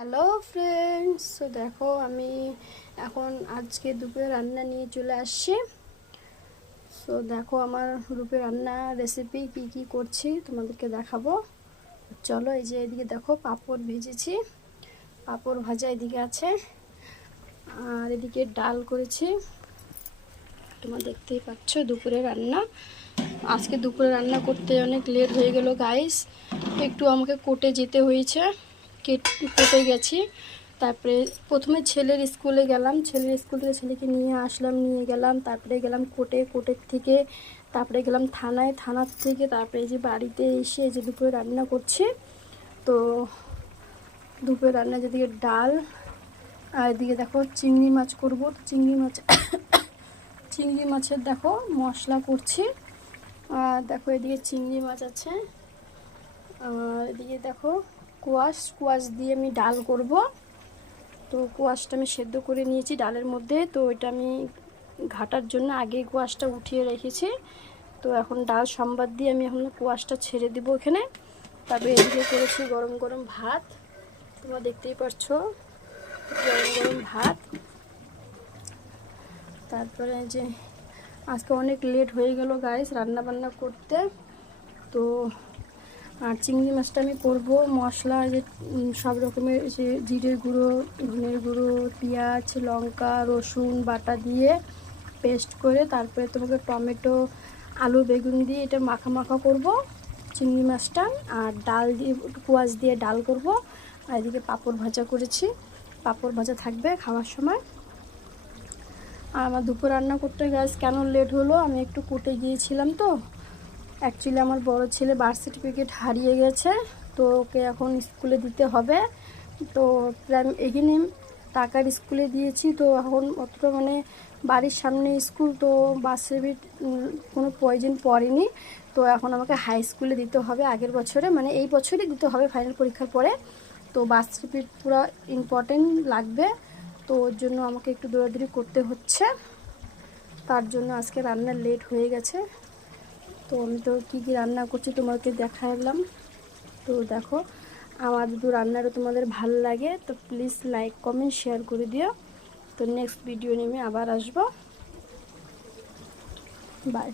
Hello friends, তো দেখো আমি এখন আজকে দুপুরে রান্না নিয়ে চলে আসছি। সো দেখো আমার দুপুরে রান্না রেসিপি কি কি করছি তোমাদেরকে দেখাবো। চলো, এই যে এদিকে দেখো পাঁপড় ভেজেছি, পাঁপড় ভাজা এদিকে আছে, আর এদিকে ডাল করেছি। তোমরা দেখতেই পাচ্ছ দুপুরে রান্না। আজকে দুপুরে রান্না করতে অনেক লেট হয়ে গেল গাইস, একটু আমাকে কোর্টে যেতে হয়েছে, কোর্টে গেছি। তারপরে প্রথমে ছেলের স্কুলে গেলাম, ছেলের স্কুল থেকে ছেলেকে নিয়ে আসলাম, নিয়ে গেলাম, তারপরে গেলাম কোর্টে, কোর্টের থেকে তারপরে গেলাম থানায়, থানার থেকে তারপরে এই যে বাড়িতে এসে যে দুপুরে রান্না করছি। তো দুপুরে রান্না যেদিকে ডাল, আর এদিকে দেখো চিংড়ি মাছ করবো। তো চিংড়ি মাছের দেখো মশলা করছি। আর দেখো এদিকে চিংড়ি মাছ আছে, আর এদিকে দেখো কোয়াশ দিয়ে আমি ডাল করব। তো কোয়াশটা আমি সেদ্ধ করে নিয়েছি ডালের মধ্যে, তো এটা আমি ঘাটার জন্য আগে কোয়াশটা উঠিয়ে রেখেছি। তো এখন ডাল সম্বাদ দিয়ে আমি এখন কোয়াশটা ছেড়ে দিব এখানে। তারপরে এদিকে করেছি গরম গরম ভাত, তোমরা দেখতেই পাচ্ছো গরম গরম ভাত। তারপরে যে আজকে অনেক লেট হয়ে গেল গাইস রান্না বান্না করতে। তো আর চিংড়ি মাছটা আমি করবো মশলা, যে সব রকমের যে জিরের গুঁড়ো, ধনের গুঁড়ো, পেঁয়াজ, লঙ্কা, রসুন বাটা দিয়ে পেস্ট করে, তারপরে তোমাকে টমেটো, আলু, বেগুন দিয়ে এটা মাখা মাখা করব চিংড়ি মাছটা। আর ডাল দিয়ে, কোয়াশ দিয়ে ডাল করব। আর এদিকে পাঁপড় ভাজা করেছি, পাঁপড় ভাজা থাকবে খাওয়ার সময়। আর আমার দুপুর রান্না করতে গ্যাস কেন লেট হলো, আমি একটু কোর্টে গিয়েছিলাম। তো অ্যাকচুয়ালি আমার বড় ছেলে বার্থ সার্টিফিকেট হারিয়ে গেছে, তো ওকে এখন স্কুলে দিতে হবে। তো প্রায় এখানে টাকার স্কুলে দিয়েছি, তো এখন অতটা মানে বাড়ির সামনে স্কুল, তো বার্থ সার্টিফিকেট কোনো প্রয়োজন পড়েনি। তো এখন আমাকে হাই স্কুলে দিতে হবে, আগের বছরে মানে এই বছরই দিতে হবে ফাইনাল পরীক্ষার পরে। তো বার্থ সার্টিফিকেট পুরো ইম্পর্টেন্ট লাগবে, তো ওর জন্য আমাকে একটু দৌড়াদৌড়ি করতে হচ্ছে। তার জন্য আজকে রান্না লেট হয়ে গেছে। তো আমি তো কী কী রান্না করছি তোমাকে দেখালাম। তো দেখো আমার যদি রান্নাটা তোমাদের ভালো লাগে তো প্লিজ লাইক কমেন্ট শেয়ার করে দিও। তো নেক্সট ভিডিও নিয়ে আমি আবার আসবো। বাই।